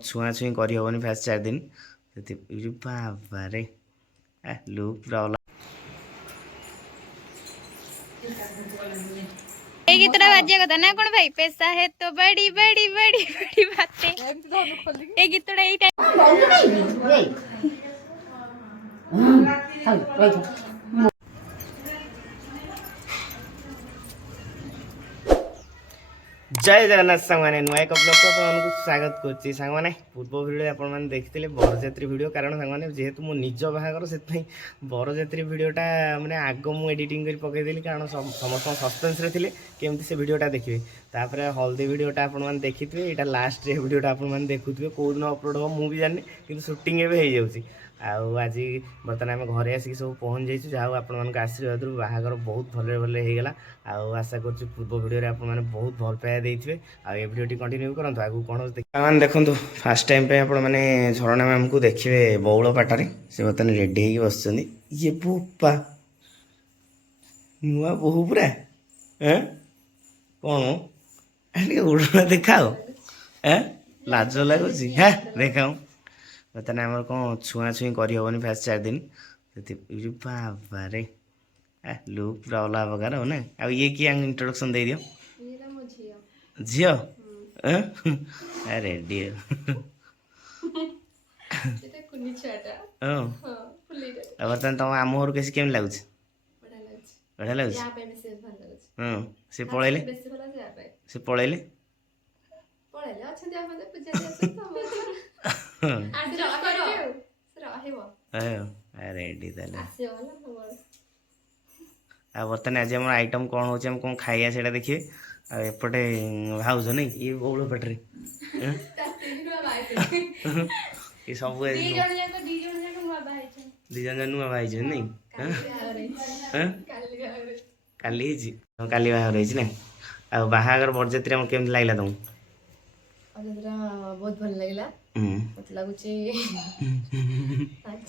छुआछुई करहबनी fast 4 दिन बाबा रे look पूरा अलग। गीतटा बाजिया कथा ना कौन भाई पैसा है तो बड़ी बड़ी बड़ी बड़ी बातें ए गीतटा एई जय जगन्नाथ सांगने नुआ एक ब्लॉग को स्वागत करछि सांगने पूर्व वीडियो आपण माने देखिथिले बरजात्री वीडियो कारण सांगने जेहेतु मो निज बाहागर से बरजात्री वीडियोटा माने आग मु एडिटिंग कर पकई देली कारण समस्त सस्पेंस रे थिले केमती से वीडियोटा देखिबे तापर हल्दी वीडियोटा आपण माने देखिथिबे एटा लास्ट रे वीडियोटा आपण माने देखुथिबे को दिन अपलोड हो मु भी जानि किंतु शूटिंग एबे हे जाउछि आउ आज बर्तमान आम घरे आसिक सब पहुँच जाइए जहाँ आपण आशीर्वाद बाहागर बहुत भले भले हो गला आशा कर पूर्व वीडियो आप बहुत भल पाया देते आ भिडियो कंटिन्यू करूँ आगे कौन मैंने देखो फास्ट टाइम पे आपण मैंने झरणा मैम को देखिए बौल पाटर से बर्तमान रेडी हो बस ये बोपा नुआ बोहू पूरा कौन उड़ना देखाओ लाज लगुच हाँ देखाऊ बर्तमान आम कौन छुआछुई करहबनी फास्ट 4 दिन बाबा रे लुक पूरा अलग प्रकार हो ना आ ये कि इंट्रोडक्शन दे दियो झियो रेडी बर्तमान तुम आम घर कैसे केम लगुच बढ़िया लगुच से पलैले से पलैले रेडी बर्तमान आज आम आइटम कौन हो कौन खाइया से देखिए एपटे भाउज नहीं ये बौल पेटे ये सब दिजन नुआ भाई नहीं काली बाहर ना आ बाहागर बरजात्री केमती लगला तुमको बहुत भल लगला मत लागुची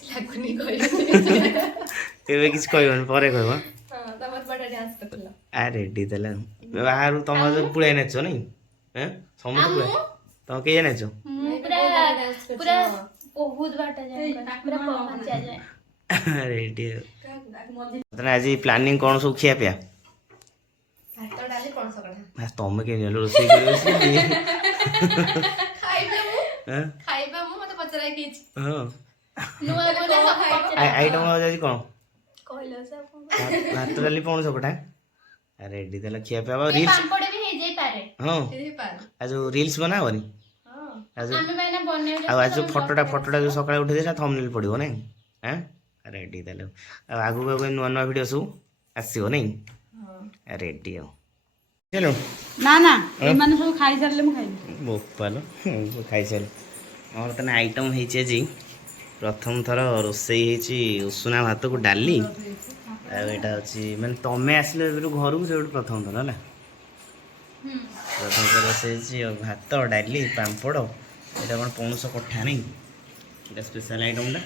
लागुनी तेरे किछ कहबन परे कहबो हां तमर बड़ा डांस करला आ रेडी तले बाहर तुम पुळे नेचो नहीं समझ पुळे तुम के नेचो पूरा बहुत बाटा जाय पूरा पहुंच जाय रेडी तने आज प्लानिंग कौन सब खिया पिया भात डाली कोन सकड़ा तुम के रोसई कर खाइबा मु मते पचराय किछ हां नुआ बोला आइटम हो जाई कोन कहलो से भात डाली पौन सकटा रेडी तले खिया पिया रील्स पापड़ भी हे जाई पारे हां हे पार आज रील्स बनावनी हां आज हमें मैंने बने आज फोटोटा जो सकाळे उठे देला थंबनेल पड़िबो नै हैं रेडी तले आगु आगु नुआ नुआ वीडियो सब आसीबो नै हां रेडी हो चलो ना ना ए माने सब खाई सारले मु खाई बोपालो खाई सारे और तने आइटम होइचे जी प्रथम थर रोसई होइची उषुना भात को डाली एटा अछि माने तमे आसले घर को से प्रथम थर हला प्रथम थर रोसई होइची भात डाली पांपड़ एटा कोन पौनस कठा नै एटा स्पेशल आइटम दा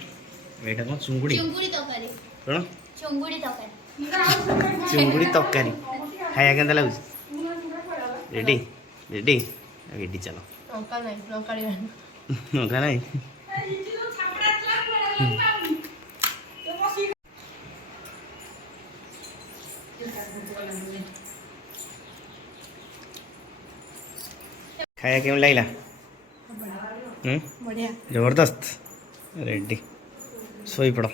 एटा कोन चुंगुडी तरकारी कोन चुंगुडी तरकारी खाया केंदा लागुछ रेडी रेडी रेडी चलो लंका नहीं लंका नहीं नौका नहीं खाया केम लगला बढ़िया जबरदस्त रेडी सोई पड़ो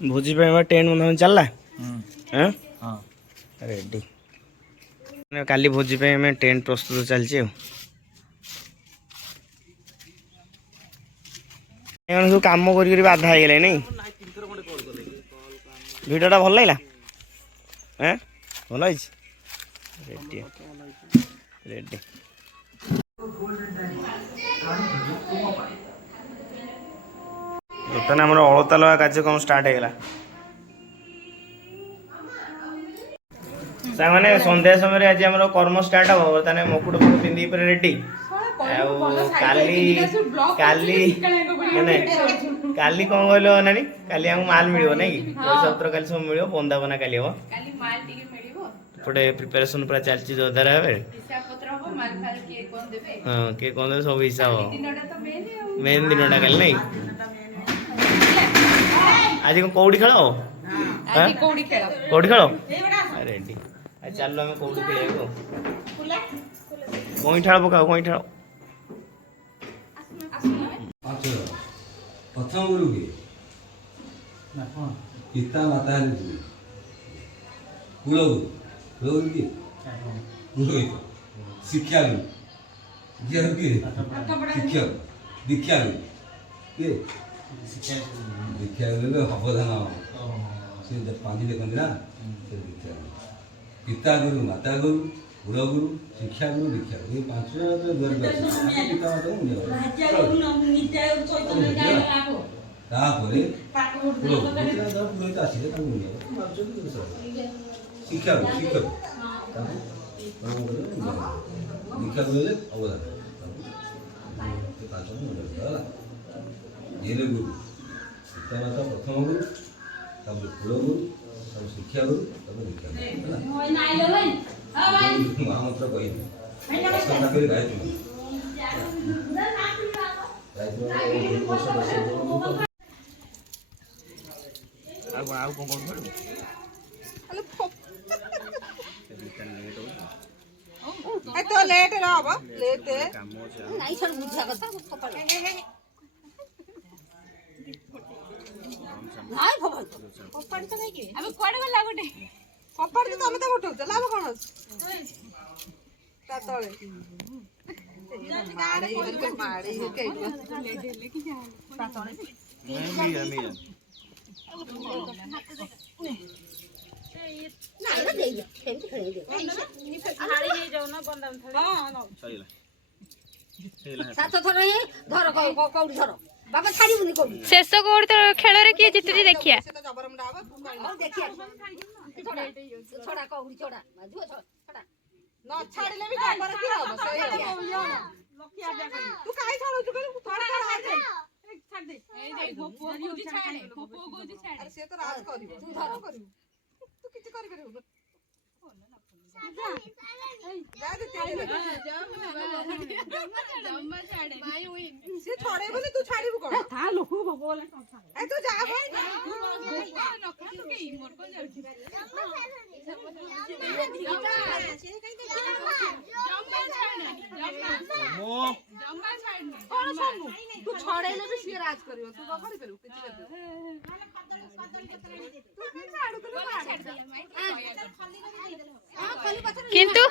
भोजी पे टेंट बंधा चलला हाँ रेडी काली भोजी पे हमें टेंट प्रस्तुत चलती सब कम कर बाधा हो गले नहीं भिडियोटा भल लगला भल रेडी रेडी बर्तमान आम अलता लगा कार्यक्रम स्टार्ट होगा सामने संध्या समय आज आम कर्म स्टार्ट हम बर्तमान मुकुट फुट पिंधि रेडी काली कौन कहल नानी काली माल मिल ना कि पैसा पत्र काली सब मिल बंदापना काली हम ଏପଟେ ପ୍ରିପାରେସନ୍ ପୁରା ଚାଲିଛି ଯୋରଦାର ଭାବେ। ହଁ କିଏ କ'ଣ ଦେବେ ସବୁ ହିସାବ ମେନ୍ ଦିନଟା କାଲି ନାଇଁ। ଆଜି କ'ଣ କଉଡ଼ି ଖେଳ ହବ? କଉଡ଼ି ଖେଳ ରେଡି। ଚାଲୁ ଆମେ କଉଡ଼ି ଖେଳିବାକୁ। କଇଁଠାଳ ପକାଅ କଇଁଠାଳ। ପ୍ରଥମ ଗୁରୁ କିଏ? ପିତା ମାତା ହେଲେ ଗୁରୁ। କୁଳଗୁରୁ କୁଳଗୁରୁ କିଏ? ପୁରୋହିତ। ଶିକ୍ଷାଗୁରୁ ଶିକ୍ଷାଗୁରୁ କିଏ? ଶିକ୍ଷକ। ଦୀକ୍ଷାଗୁରୁ କିଏ? ଦୀକ୍ଷାଗୁରୁ ହେଲେ ଅବଦାନ ସେ ପାଞ୍ଜି ଦେଖନ୍ତି ନା ସେ ଦୀକ୍ଷାଗୁରୁ। ପିତାଗୁରୁ ମାତାଗୁରୁ କୁଳଗୁରୁ ଶିକ୍ଷାଗୁରୁ ଦୀକ୍ଷାଗୁରୁ ଏ 5 ଜଣ ପିତା ମାତାକୁ ତାପରେ ପୁରୋହିତ ଆସିଲେ ତାଙ୍କୁ ଶିକ୍ଷାଗୁରୁ ଶିକ୍ଷକ ତାଙ୍କୁ ଦୀକ୍ଷାଗୁରୁ ହେଲେ ଅବଦାନ 5 ଜଣ ହେଲା। ଇଏଲେ ଗୁରୁ ପିତାମାତା ପ୍ରଥମ ଗୁରୁ ତାପରେ କୁଳଗୁରୁ ତାପରେ ଶିକ୍ଷାଗୁରୁ ତାପରେ ଦୀକ୍ଷାଗୁରୁ ହେଲା। ମହାମନ୍ତ୍ର କହିବି ଗାୟତ୍ରୀ ଆଉ କ'ଣ କରୁଛୁ? ଲେଟ୍ ହବ ଲେଟ୍ କାମ ଅଛି ଆମେ କୁଆଡେ ଗଲା ଗୋଟେ କପାଡ଼ି ତମେ ତ ଉଠଉଛ ଲାଭ କଣ ଅଛି ତା ତଳେ ଶେଷ କଉଡ଼ି ଖେଳରେ କିଏ ଜିତୁଛି ଦେଖିଆ। ନ ଛାଡ଼ିଲେ ବି ଜବର କିଏ ହବ ତୁ କାହିଁ ଛାଡୁଛୁ ସିଏ ତ ରାଜ କରିବ ତୁ କଣ କରିବୁ ତୁ କିଛି କରିପାରିବୁ ସିଏ ଛଡେଇବନି ତୁ ଛାଡିବୁ କଣ ତୁ ଯା ତୁ ଛଡେଇଲେ ବି ସିଏ ରାଜ କରିବ ତୁ କଣ କରିପାରିବୁ କିଛି କିନ୍ତୁ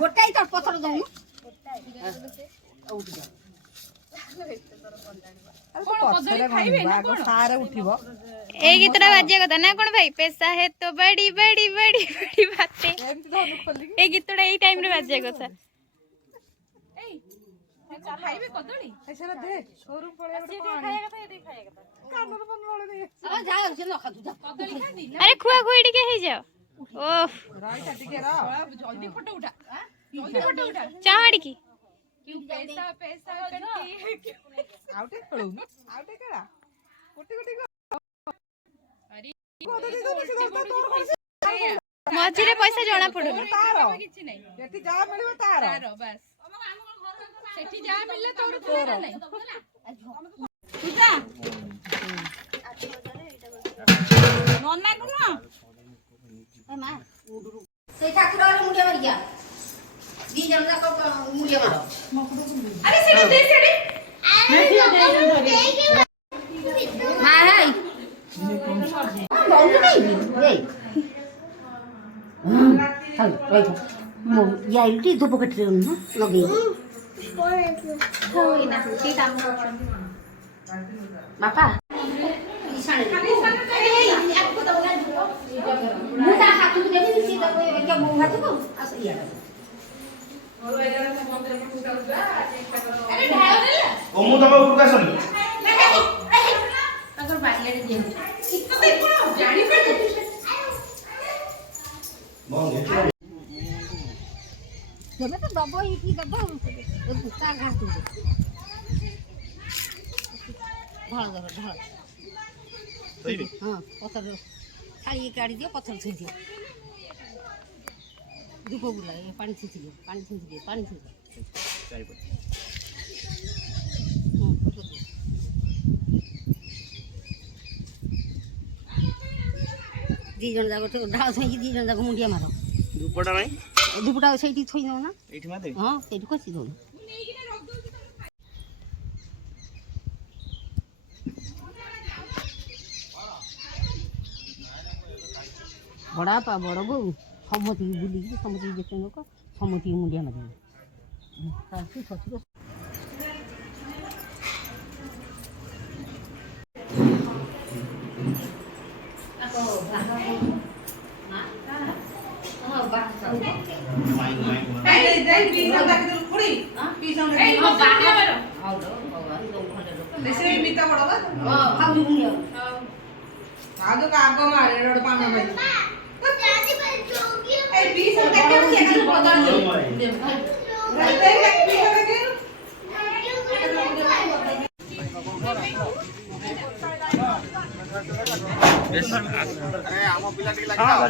ଗୋଟାଇ ତ ପଥର ଦଉନୁ ଉଠିବ ଏଇ ଗୀତଟା ବାଜିବା କଥା ନା କଣ ଭାଇ? ପେଶା ହେ ତ ବଡି ବଡି ବଡି ବଡି ବାତେ। ଏଇ ଗୀତଟା ଏଇ ଟାଇମରେ ବାଜିବା କଥା। ଆରେ ଖୁଆ ଖୁଇ ଟିକେ ହେଇଯାଅ। ଓଃ ଚା ମାଡ଼ିକି ମଝିରେ ପଇସା ଜଣା ପଡୁନି। ଯାହା ମିଳିବ ତାର ସେଠି ଯାହା ମିଳିଲେ ତୋର ତୋର ନାହିଁ। ସେଇ ଠାକୁର ମୁଣ୍ଡିଆ ମାରିଆ 2 ଜଣ ଯାକ ମୁଣ୍ଡିଆ ମାର ଆରେ ସେଠି ଦେ ସେଠି ଯାଇଟି ଧୂପ କାଠିରେ ନା ଲଗେଇ ବାପା ମୁଁ ତା ହାତକୁ ଦେବି ସିଏ ବୋଉ ହାତକୁ ମୁଁ ତମ ଉପରକୁ ଆସନି ତାଙ୍କର ବାରିଆଡେ ଦିଅନ୍ତି ଜାଣିପାରୁଛୁ ତମେ ତ ଦବ କି ଦବ ତା ଘାସ ଢଳ ଦବ ଢଳ ହଁ ପଥର ଥାଳି କାଢ଼ିଦିଅ ପଥର ଛୁଇଁଦିଅ ଧୂପ ବୁଲା ପାଣି ଛିଞ୍ଚିଦିଅ ପାଣି ଛିଞ୍ଚିଦିଅ ପାଣି ଛିଞ୍ଚିଦିଅ ଦି ଜଣ ଯାକ ଢାଳ ଛୁଇଁକି ଦି ଜଣ ଯାକ ମୁଣ୍ଡିଆ ମାର ଧୂପଟା ନାହିଁ ଧୂପଟା ସେଇଠି ଥୋଇ ଦେବ ନା ଏଇଠି ମାରିଦେବି ହଁ ସେଇଠି କଷି ଦେବ ବଡ଼ ବାପା ବଡ଼ ବୋଉ ସମସ୍ତିକି ବୁଲିକି ସମସ୍ତିକି ଯେତେ ଲୋକ ସମସ୍ତିକି ମୁଣ୍ଡିଆ ମାରିବେ ଶାଶୁ ଶ୍ୱଶୁର ଆଗ ମାରେ ଗୋଟେ ପାନ ଭାଇ ଆମ ପିଲା ଟିକେ ଲାଗିଲା